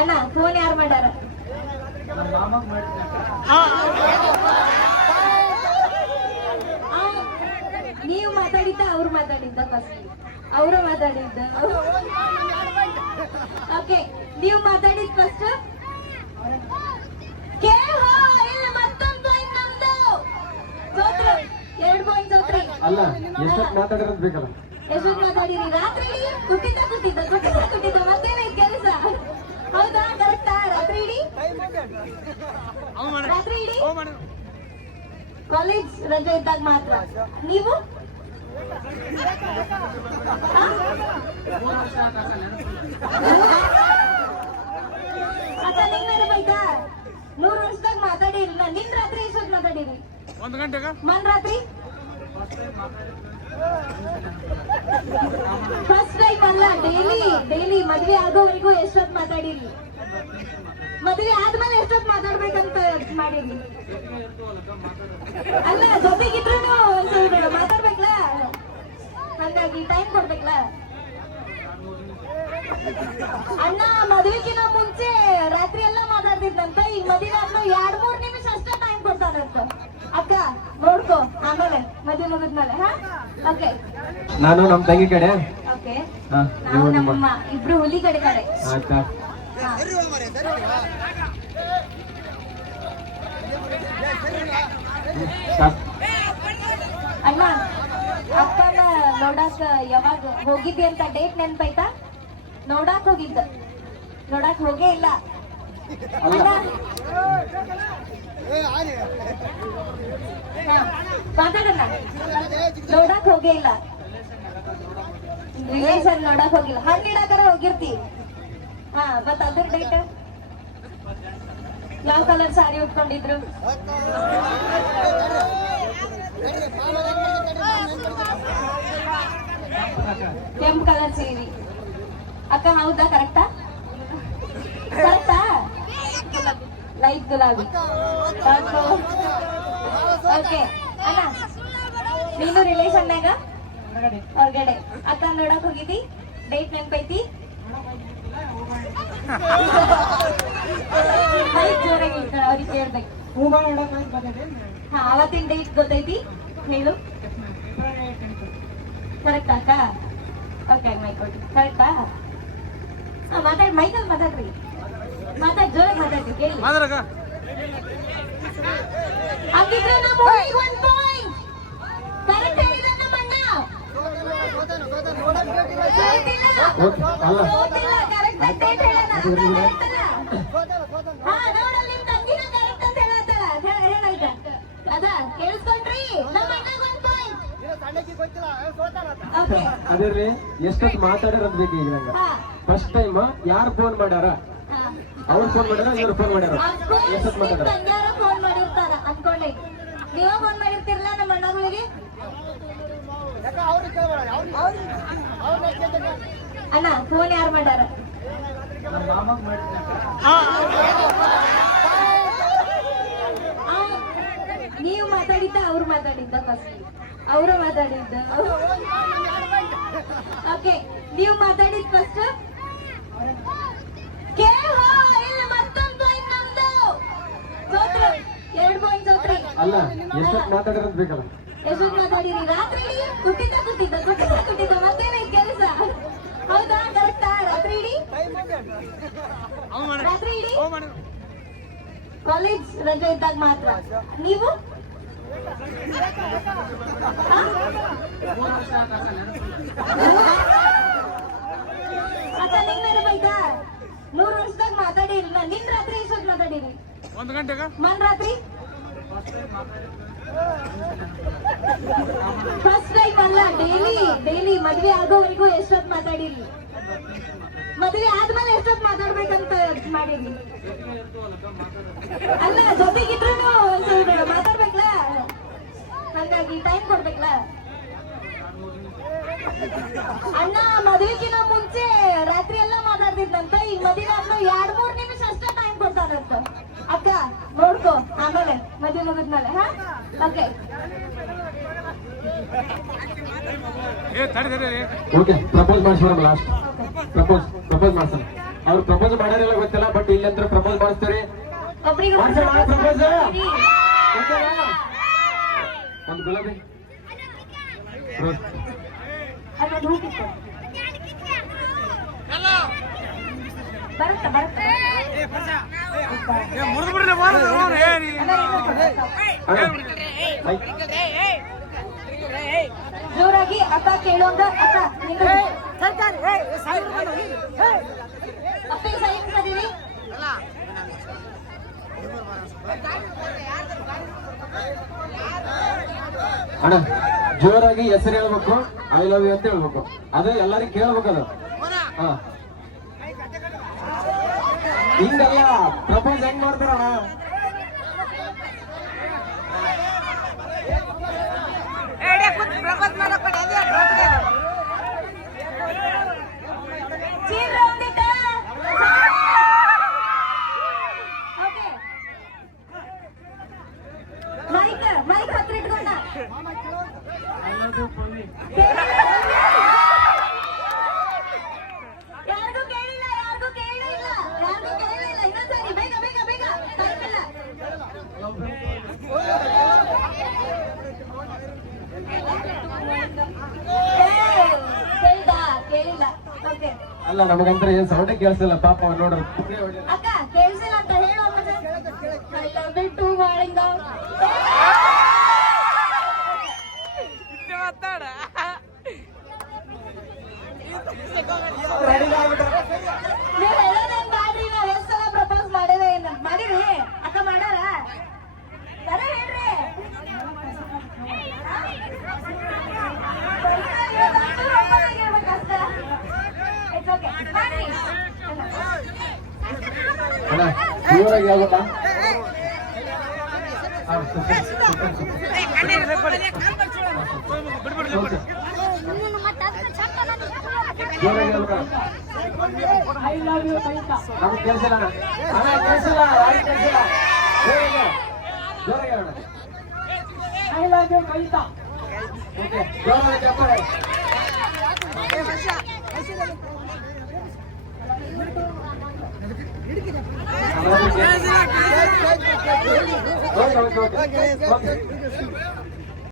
ಅಣ್ಣ ಫೋನ್ ಯಾರು ಮಾಡ್ಯಾರ? ನೀವು ಮಾತಾಡಿದ್ದ ಅವ್ರು ಮಾತಾಡಿದ್ದ? ಫಸ್ಟ್ ಅವರು ಮಾತಾಡಿದ್ದ. ಓಕೆ, ನೀವು ಮಾತಾಡಿದ್ ಫಸ್ಟ್. ಮತ್ತೊಂದು ಪಾಯಿಂಟ್ ನಮ್ದು. ಸೋತ್ರು, 2 ಪಾಯಿಂಟ್ ಸೋತ್ರಿ. ಅಲ್ಲ, ಎಷ್ಟೊತ್ತು ಮಾತಾಡಿರೋದು ಬೇಕಲ್ಲ? ಎಷ್ಟೊತ್ತು ಮಾತಾಡಿರಿ? ರಾತ್ರಿ ಕುಟ್ಟಿದ್ದ ಮತ್ತೇನೈತೆ ಕೆಲಸ? ಹೌದಾ? ಕರೆಕ್ಟಾ? ರಾತ್ರಿ ಇಡೀ ಕಾಲೇಜ್ ರಜೆ ಇದ್ದಾಗ ಮಾತ್ರ. ನೀವು ಬೈತಾ 100 ವರ್ಷದಾಗ ಮಾತಾಡಿರಲಿಲ್ಲ. ನಿನ್ ರಾತ್ರಿ ಎಷ್ಟೊತ್ತು ಮಾತಾಡಿರಿ? 1 ಗಂಟೆಗ ಮನ್ ರಾತ್ರಿ ಫಸ್ಟ್ ಟೈಮ್ ಅಲ್ಲ, ಡೈಲಿ ಮದ್ವೆ ಆಗೋವರೆಗೂ ಎಷ್ಟೊತ್ತು ಮಾತಾಡಿರಿ? ಮದ್ವೆ ಆದ್ಮೇಲೆ ಎಷ್ಟೊತ್ತು ಮಾತಾಡ್ಬೇಕಂತ ಮಾಡಿರಿ? ಅಲ್ಲ, ಜೊತೆಗಿದ್ರು ಮಾತಾಡ್ಬೇಕಲ್ಲ, ಹಂಗಾಗಿ ಟೈಮ್ ಕೊಡ್ಬೇಕಲ್ಲ. ಅಣ್ಣ ಮದ್ವೆಗಿನ ಮುಂಚೆ ರಾತ್ರಿ ಎಲ್ಲ ಮಾತಾಡ್ತಿದ್ದಂತ, ಈಗ ಮದ್ವೆ ಆದ್ಮೇಲೆ 2-3 ನಿಮಿಷ ಅಷ್ಟೇ ಟೈಮ್ ಕೊಡ್ತಾರಂತ. ಅಕ್ಕ ನೋಡ್ಕೋ, ಆಮೇಲೆ ಮದ್ವೆ ಮುಗಿದ್ಮೇಲೆ. ಹಾ, ಓಕೆ. ನಾನು ನಮ್ಮ ತಂಗಿ ಕಡೆ. ಓಕೆ, ನಾವು ನಮ್ಮ ಇಬ್ರು ಹುಲಿ ಕಡೆ. ಆಯ್ತಾ? ಅಣ್ಣ, ಅಪ್ಪನ ನೋಡಾಕ ಯಾವಾಗ ಹೋಗಿದ್ದೆ ಅಂತ ಡೇಟ್ ನೆನ್ಪಾಯ್ತಾ? ನೋಡಾಕ್ ಹೋಗಿದ್ದ, ನೋಡಾಕ್ ಹೋಗೇ ಇಲ್ಲ. ಅಣ್ಣ ಮಾತಾಡಣ್ಣ. ನೋಡಾಕ್ ಹೋಗೇ ಇಲ್ಲ, ರಿಲೇಷನ್ ನೋಡಾಕ್ ಹೋಗಿಲ್ಲ. ಹಣ್ಣಿಡಾಕರ ಹೋಗಿರ್ತಿ. ಹಾ, ಮತ್ತ ಅದ್ರ ಡೇಟ್ ಯಾವ ಕಲರ್ ಸಾರಿ ಉಟ್ಕೊಂಡಿದ್ರು? ಕೆಂಪು ಕಲರ್ ಸೀರೆ. ಅಕ್ಕ ಹೌದಾ? ಕರೆಕ್ಟಾ? ಲೈಟ್ ಗುಲಾಬಿ. ಓಕೆ ಅಣ್ಣ, ನೀನು ರಿಲೇಷನ್ನಾಗ ಹೊರಗಡೆ. ಅಕ್ಕ ನೋಡಕ್ ಹೋಗಿದ್ದಿ? ಡೇಟ್ ನೆನ್ಪೈತಿ? ಜೋರಾಗಿ ಅವ್ರಿಗೆ ಕೇಳ್ಬೇಕು. ಹಾ, ಅವತ್ತಿನ ಡೇಟ್ ಗೊತ್ತೈತಿ? ಹೇಳು. ಕರೆಕ್ಟಾ ಅಕ್ಕ? ಓಕೆ, ಮೈಕ್ ಕೊಡಿ. ಕರೆಕ್ಟಾ? ಹಾ, ಮೈಕಲ್ಲಿ ಮಾತಾಡ್ರಿ. ಜೋರಾಗಿ ಮಾತಾಡ್ರಿ, ಕೇಳಿ. ಹಾಗಿದ್ರೆ ನಮ್ಮ ಊರಿಗೆ 1 ಪಾಯಿಂಟ್. ಕರೆಕ್ಟ್ ಹೇಳಿದ ನಮ್ಮ ಅಣ್ಣ. ಕರೆಕ್ಟ್ ಡೇಟ್ ಹೇಳೋಣ. ಹಾ, ನೋಡಲ್ಲಿ ನಿಮ್ ತಂಗಿನ ಕರೆಕ್ಟ್ ಅಂತ ಹೇಳಾಯ್ತ. ಅದ ಕೇಳಿಸ್ಕೊಂಡ್ರಿ? ನಮ್ಮ ಅಣ್ಣಗೆ 1 ಪಾಯಿಂಟ್. ಓಕೆ, ಅದಿರ್ಲಿ, ಎಷ್ಟೊತ್ತು ಮಾತಾಡಿರೋದು ಬೇಕು ಈಗ ನಂಗೆ. ಫಸ್ಟ್ ಟೈಮ್ ಯಾರು ಫೋನ್ ಮಾಡ್ಯಾರ? ಅವ್ರು ಫೋನ್ ಮಾಡ್ಯಾರ, ಇವ್ರು ಫೋನ್ ಮಾಡ್ಯಾರ? ಎಷ್ಟೊತ್ತು ಮಾತಾಡ್ಯಾರ? ತಂಗಿಯಾರ ಫೋನ್ ಮಾಡಿರ್ತಾರ ಅನ್ಕೊಂಡೆ. ನೀವ ಫೋನ್ ಮಾಡಿರ್ತಿರಲ್ಲ ನಮ್ಮ ಅಣ್ಣಗಳಿಗೆ? ಅಣ್ಣ ಫೋನ್ ಯಾರು ಮಾಡ್ಯಾರ? ನೀವು ಮಾತಾಡಿದ್ದ ಅವ್ರು ಮಾತಾಡಿದ್ದ? ಫಸ್ಟ್ ಅವರು ಮಾತಾಡಿದ್ದ. ಓಕೆ, ನೀವು ಮಾತಾಡಿದ್ ಫಸ್ಟ್. ಮತ್ತೊಂದು ಪಾಯಿಂಟ್ ನಮ್ದು. ಸೋತ್ರು, 2 ಪಾಯಿಂಟ್ ಸೋತ್ರಿ. ಅಲ್ಲ, ಎಷ್ಟೊತ್ತು ಮಾತಾಡಿರೋದು ಬೇಕಲ್ಲ? ಎಷ್ಟೊತ್ತು ಮಾತಾಡಿರಿ? ರಾತ್ರಿ ಕುಟ್ಟಿದ್ದ ಮತ್ತೇನೈತೆ ಕೆಲಸ? ಹೌದಾ? ಕರೆಕ್ಟಾ? ರಾತ್ರಿ ಇಡೀ ಕಾಲೇಜ್ ರಜೆ ಇದ್ದಾಗ ಮಾತ್ರ. ನೀವು ಅಕ್ಕ ನಿಂಗೆ ಬೈತಾ 100 ವರ್ಷದಾಗ ಮಾತಾಡಿರಲಿಲ್ಲ. ನಿನ್ ರಾತ್ರಿ ಎಷ್ಟೊತ್ತು ಮಾತಾಡಿರಿ? 1 ಗಂಟೆಗ ಮನ್ ರಾತ್ರಿ ಫಸ್ಟ್ ಟೈಮ್ ಅಲ್ಲ, ಡೈಲಿ ಮದ್ವೆ ಆಗೋವರೆಗೂ ಎಷ್ಟೊತ್ತು ಮಾತಾಡಿರಿ? ಮದ್ವೆ ಆದ್ಮೇಲೆ ಎಷ್ಟೊತ್ತು ಮಾತಾಡ್ಬೇಕಂತ ಮಾಡಿರಿ? ಅಲ್ಲ, ಜೊತೆಗಿದ್ರು ಮಾತಾಡ್ಬೇಕಲ್ಲ, ಹಂಗಾಗಿ ಟೈಮ್ ಕೊಡ್ಬೇಕಲ್ಲ. ಅಣ್ಣ ಮದ್ವೆಗಿನ ಮುಂಚೆ ರಾತ್ರಿ ಎಲ್ಲ ಮಾತಾಡ್ತಿದ್ದಂತ, ಈಗ ಮದ್ವೆ ಆದ್ಮೇಲೆ 2-3 ನಿಮಿಷ ಅಷ್ಟೇ ಟೈಮ್ ಕೊಡ್ತಾರಂತ. ಅಕ್ಕ ನೋಡ್ಕೋ, ಆಮೇಲೆ ಮದ್ವೆ ಮುಗಿದ್ಮೇಲೆ. ಹಾ, ಓಕೆ. ಓಕೆ, ಪ್ರಪೋಸ್ ಮಾಡಿಸೋಣ. ಲಾಸ್ಟ್ ಪ್ರಪೋಸ್ ಮಾಡ್ಸೋಣ. ಅವ್ರು ಪ್ರಪೋಸ್ ಮಾಡ್ಯಾರಿಲ್ಲ ಗೊತ್ತಿಲ್ಲ, ಬಟ್ ಇಲ್ಲಿ ಅಂತ ಪ್ರಪೋಸ್ ಮಾಡಿಸ್ತೀರಿ. ಮಾಡ್ಸೋಣ ಪ್ರಪೋಸ್. ಒಂದು ಗುಲಾಬಿ ರೋಸ್. ಬರುತ್ತೆ ಬರುತ್ತೆ. ಜೋರಾಗಿ ಅಕ್ಕ ಕೇಳೋಂಗ. ಅಕ್ಕ ಅಪ್ಪಿ ಸೈನ್ ಸರಿರಿ. ಅಣ್ಣ ಜೋರಾಗಿ ಹೆಸರು ಹೇಳ್ಬೇಕು, ಐ ಲವ್ ಯು ಅಂತ ಹೇಳ್ಬೇಕು. ಅದೇ ಎಲ್ಲರಿಗೂ ಕೇಳ್ಬೇಕದು. ಹಾ ಹಿಂಗಲ್ಲ, ಪ್ರಪೋಸ್ ಹೆಂಗ್ ಮಾಡ್ತಾರಣ? ಮೈಕ್ ಹತ್ರ ಇಟ್ಕೊಂಡ. ಯಾರಿಗೂ ಕೇಳಿಲ್ಲ, ಯಾರಿಗೂ ಕೇಳಿಲ್ಲ, ಯಾರಿಗೂ ಕೇಳಿಲ್ಲ. ಇನ್ನೊಂದ್ಸರಿ ಬೇಗ ಬೇಗ ಬೇಗ. ಟೈಮ್ ಇಲ್ಲ. ಕೇಳಿದ ಕೇಳಿಲ್ಲ. ಓಕೆ ಅಲ್ಲ, ನಮಗಂತ್ರ ಏನ್ ಸೌಂಡೇ ಕೇಳಿಸಿಲ್ಲ ಪಾಪ. ನೋಡ್ರಿ ಅಕ್ಕ ಕೇಳಿಸಿಲ್ಲ ಅಂತ ಹೇಳು. ಬಿಟ್ಟು ಮಾಡಿಂದ ನೀವು ಹೇಳೋದೇನ್ ಮಾಡ್ರಿ. ನಾವ್ ಎಷ್ಟ್ ಸಲ ಪ್ರಪೋಸ್ ಮಾಡಿದ್ರೆ ಏನ್ ಮಾಡಿರಿ? ಅಕ್ಕ ಮಾಡಾರ ಹೇಳ್ರಿ. ಅಣ್ಣ ಜೋರಾಗಿ ಹೇಳ್ಬೇಕಾ? ಜೋರಾಗಿ ಹೇಳ್ಬೇಕಾ? ನಮ್ಗೆ ಕೇಳಿಸಿಲ್ಲ ಅಣ್ಣ. ಅಣ್ಣ ಕೇಳಿಸಿಲ್ಲ, ಯಾರು ಕೇಳಿಸಿಲ್ಲ. ಜೋರಾಗಿ ಹೇಳೋಣ. I love you Kavita. Okay, ಜೋರಾಗಿ ಚಪ್ಪಾಳೆ. Okay okay okay.